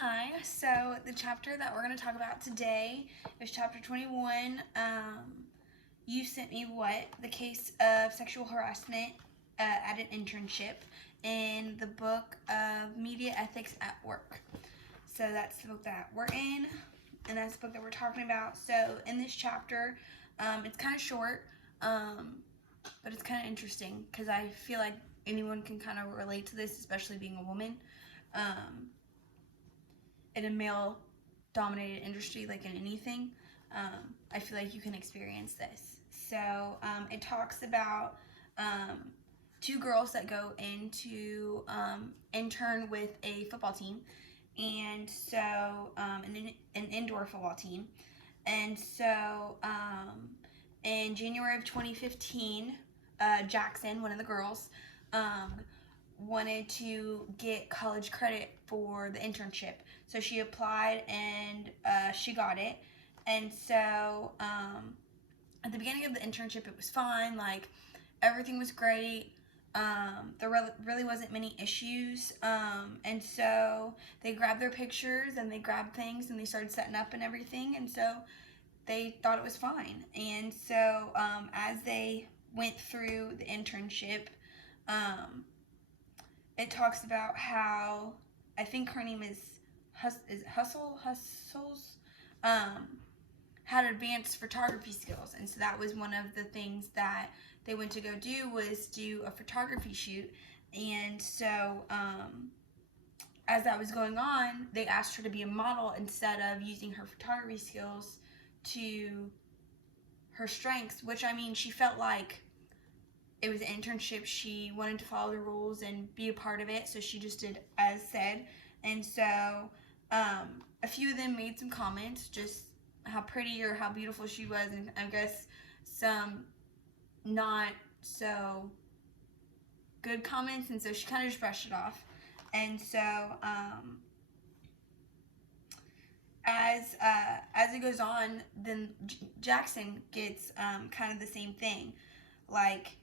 Hi, so the chapter that we're going to talk about today is chapter 21. You Sent Me What? The Case of Sexual Harassment at an Internship in the book of Media Ethics at Work. So that's the book that we're in, and that's the book that we're talking about. So in this chapter, it's kind of short, but it's kind of interesting because I feel like anyone can kind of relate to this, especially being a woman. In a male dominated industry, like in anything, I feel like you can experience this. So it talks about two girls that go into intern with a football team, and so an indoor football team. And so in January of 2015, Jackson, one of the girls, wanted to get college credit for the internship. So she applied and she got it. And so at the beginning of the internship, it was fine. Like, everything was great. There really wasn't many issues. And so they grabbed their pictures and they grabbed things and they started setting up and everything. And so they thought it was fine. And so as they went through the internship, it talks about how, I think her name is Hustles, had advanced photography skills, and so that was one of the things that they went to go do, was do a photography shoot. And so as that was going on, they asked her to be a model instead of using her photography skills to her strengths, which, I mean, she felt like it was an internship. She wanted to follow the rules and be a part of it, so she just did as said. And so a few of them made some comments, just how pretty or how beautiful she was, and I guess some not so good comments, and so she kind of just brushed it off. And so as it goes on, then Jackson gets kind of the same thing, like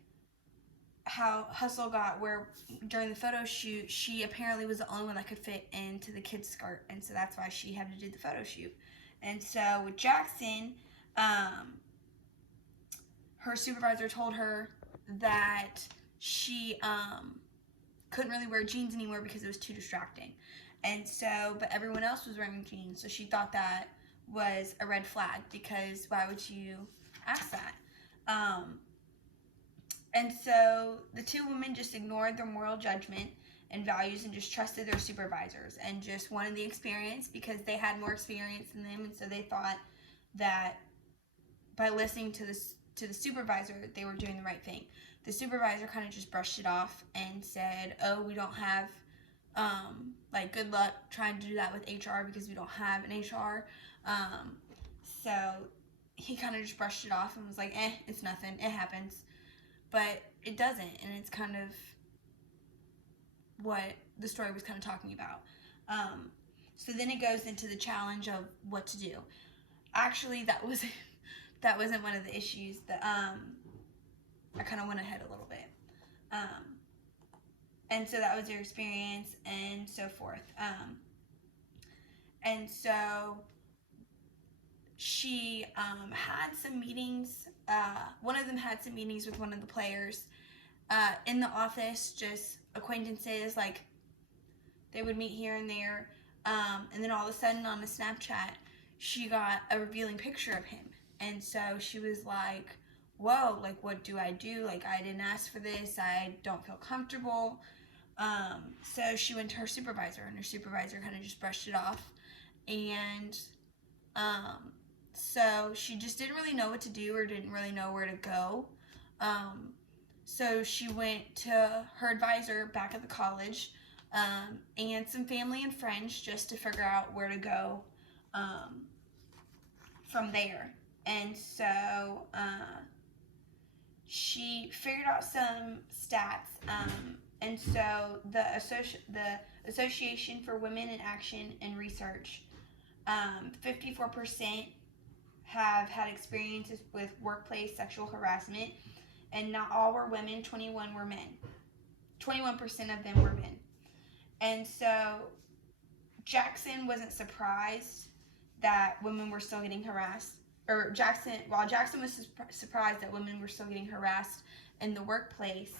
how Hustle got, where during the photo shoot, she apparently was the only one that could fit into the kid's skirt, and so that's why she had to do the photo shoot. And so with Jackson, her supervisor told her that she couldn't really wear jeans anymore because it was too distracting. And so, but everyone else was wearing jeans, so she thought that was a red flag, because why would you ask that? And so the two women just ignored their moral judgment and values and just trusted their supervisors and just wanted the experience because they had more experience than them, and so they thought that by listening to the supervisor, they were doing the right thing. The supervisor kind of just brushed it off and said, "Oh, we don't have like, good luck trying to do that with HR because we don't have an HR." So he kind of just brushed it off and was like, it's nothing, it happens. But it doesn't, and it's kind of what the story was kind of talking about. So then it goes into the challenge of what to do. Actually, that wasn't one of the issues. That I kind of went ahead a little bit. And so that was their experience and so forth. And so she had some meetings. One of them had some meetings with one of the players in the office, just acquaintances, like they would meet here and there. And then all of a sudden on the Snapchat, she got a revealing picture of him. And so she was like, whoa, like, what do I do? Like, I didn't ask for this. I don't feel comfortable. So she went to her supervisor, and her supervisor kind of just brushed it off. And so she just didn't really know what to do or didn't really know where to go. So she went to her advisor back at the college and some family and friends just to figure out where to go from there. And so she figured out some stats. And so the Association for Women in Action and Research, 54% have had experiences with workplace sexual harassment, and not all were women. 21 were men. 21% of them were men. And so Jackson wasn't surprised that women were still getting harassed, or Jackson was surprised that women were still getting harassed in the workplace,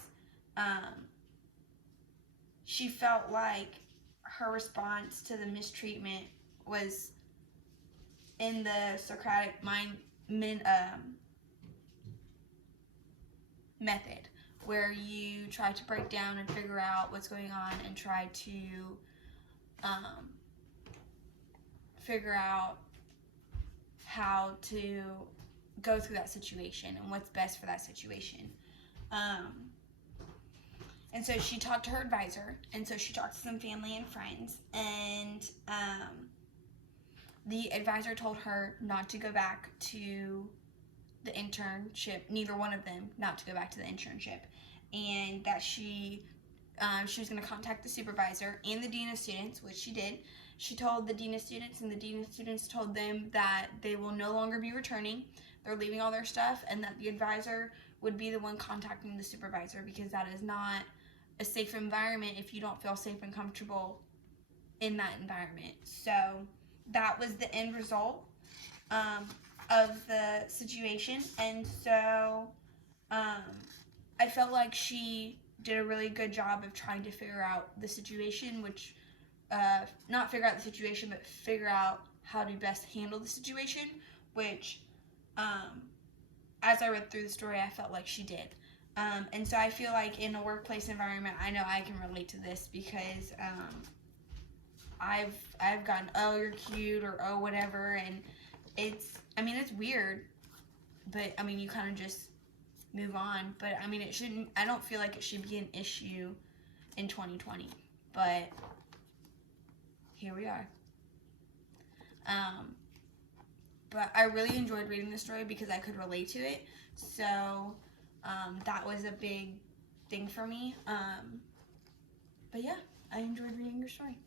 she felt like her response to the mistreatment was in the Socratic method, where you try to break down and figure out what's going on and try to figure out how to go through that situation and what's best for that situation. And so she talked to her advisor, and so she talked to some family and friends, and the advisor told her not to go back to the internship, neither one of them not to go back to the internship, and that she was going to contact the supervisor and the dean of students, which she did. She told the dean of students, and the dean of students told them that they will no longer be returning. They're leaving all their stuff, and that the advisor would be the one contacting the supervisor, because that is not a safe environment if you don't feel safe and comfortable in that environment. So that was the end result of the situation, and so I felt like she did a really good job of trying to figure out the situation, which not figure out the situation, but figure out how to best handle the situation, which as I read through the story, I felt like she did. And so I feel like in a workplace environment, I know I can relate to this, because I've gotten, oh, you're cute, or oh, whatever, and it's weird, but you kind of just move on. But I don't feel like it should be an issue in 2020, but here we are. But I really enjoyed reading the story because I could relate to it, so that was a big thing for me. But yeah, I enjoyed reading your story.